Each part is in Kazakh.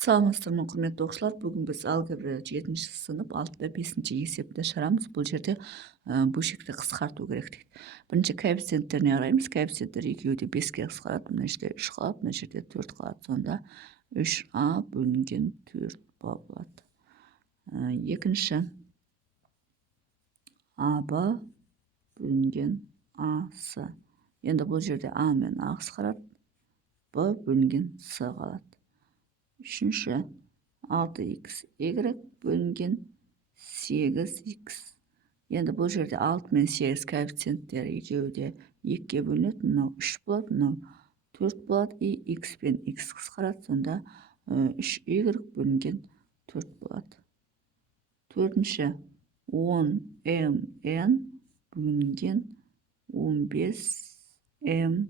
Саламатсыздар ма, құрметті оқушылар. Бүгін біз алгебра 7-ші сынып 6-да 5-ші есепті шығарамыз. Бұл жерде бөлшекті қысқарту керек дейді. Бірінші коэффициенттеріне қараймыз. Коэффициенттер екеуі де 5-ке қысқарады. Мына жерде 3 қалады, мына жерде 4 қалады. Сонда 3а бөлінген 4б болады. Екінші аб бөлінген ас. Енді бұл жерде а мен а қысқарады, б бөлінген с қалады. Үшінші 6х y бөлінген 8х. Енді бұл жерде 6 мен 8 коэффициенттері екеуі де 2-ге бөлінеді. Мынау 3 болады, мынау 4 болады. И х пен х қысқарады. Сонда 3y бөлінген 4 болады. Төртінші 10mn бөлінген 15m.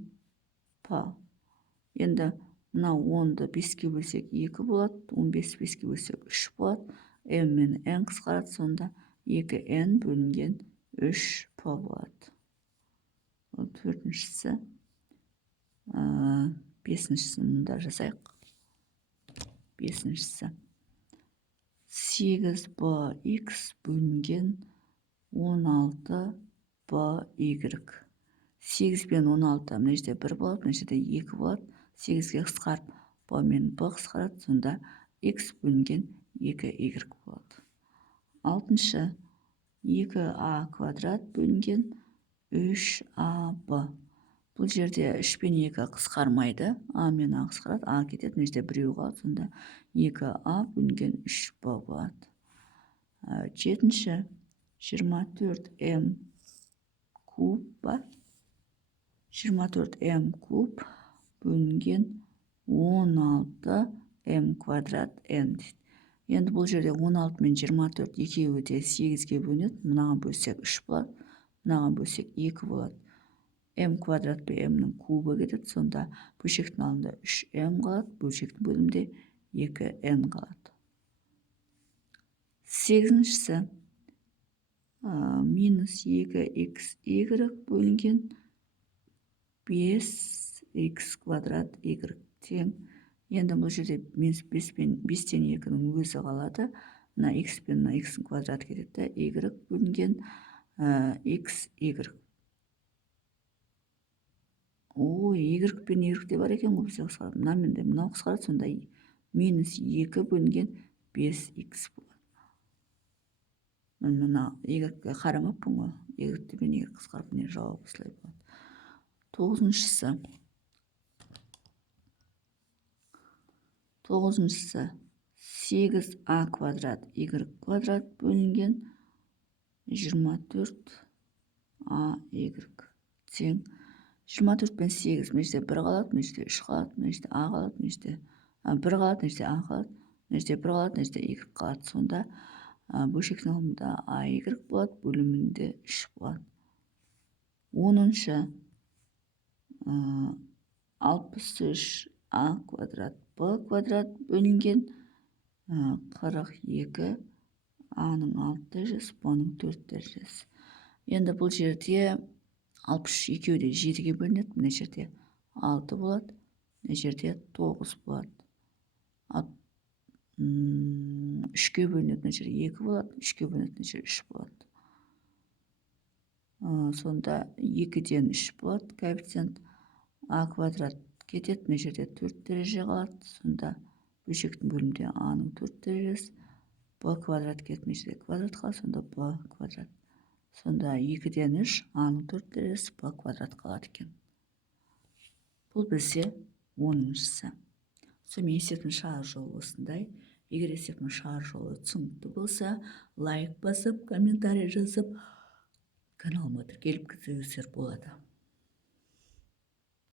Енді мынау 10-ды 5-ке бөлсек 2 болады, 15 5-ке бөлсек 3 болады. m мен n қысқарады, сонда 2n бөлінген 3p болады. Төртіншісі, бесіншісін мұнда жазайық. Бесіншісі 8bx бөлінген 16by. 8 пен 16 мына жерде 1 болады, мына жерде 2 болады. 8-ге қысқарып, б мен б қысқарады, сонда х бөлінген 2y болады. Алтыншы 2a квадрат бөлінген 3ab. Бұл жерде 3 пен 2 қысқармайды, а мен а қысқарады, а кетеді, мына жерде біреу қалады, сонда 2a бөлінген 3b болады. Жетінші 24m куб ба? 24m куб бөлінген 16m квадрат n дейді. Енді бұл жерде 16 мен 24 екеуі де 8-ге бөлінеді. Мынаған бөлсек 3 болады, мынаған бөлсек 2 болады. m квадрат пен m-нің кубы кетеді. Сонда бөлшектің алдында 3m қалады, бөлшектің бөлімінде 2n қалады. Сегізіншісі минус 2xy бөлінген 5x квадрат y тең. Енді бұл жерде 5-тен 2-нің өзі қалады. Мына x пен мына x-ің квадрат кетеді. Y бөлінген xy. Y пен y де бар екен ғой, бізде қысқарады. Мына мен де мынау қысқарады, сонда минус 2 бөлінген 5x болады. Мына y-ге қарамаппын ғой. Y пен y қысқарып, міне жауап осылай болады. Тоғызыншысы 8a квадрат y квадрат бөлінген 24ay тең. 24 пен 8 мына жерде 1 қалады, мына жерде 3 қалады, мына жерде а қалады, мына жерде 1 қалады, мына жерде а қалады, мына жерде 1 қалады, мына жерде y қалады. Сонда бөлшектің алдында ay болады, бөлімінде 3 болады. Оныншы 63a квадрат b квадрат бөлінген 42 a-ның 6 дәрежесі, b-ның 4 дәрежесі. Енді бұл жерде 63 екеуі де 7-ге бөлінеді. Мына жерде 6 болады, мына жерде 9 болады. 3-ке бөлінеді, мына жерде 2 болады, 3-ке бөлінеді, мына жерде 3 болады. Сонда 2-ден 3 болады коэффициент. А квадрат кетеді, мына жерде 4 дәреже қалады. Сонда бөлшектің бөлімінде а-ның 4 дәрежесі, б квадрат кетеді, мына жерде квадрат қалады, сонда б квадрат. Сонда 2-ден 3, а-ның 4 дәрежесі, б квадрат қалады екен. Бұл бізде 10-шысы. Сонымен есептің шығар жолы осындай. Егер есептің шығар жолы түсінікті болса, лайк басып, комментарий жазып, каналыма тіркеліп кетсеңіздер болады.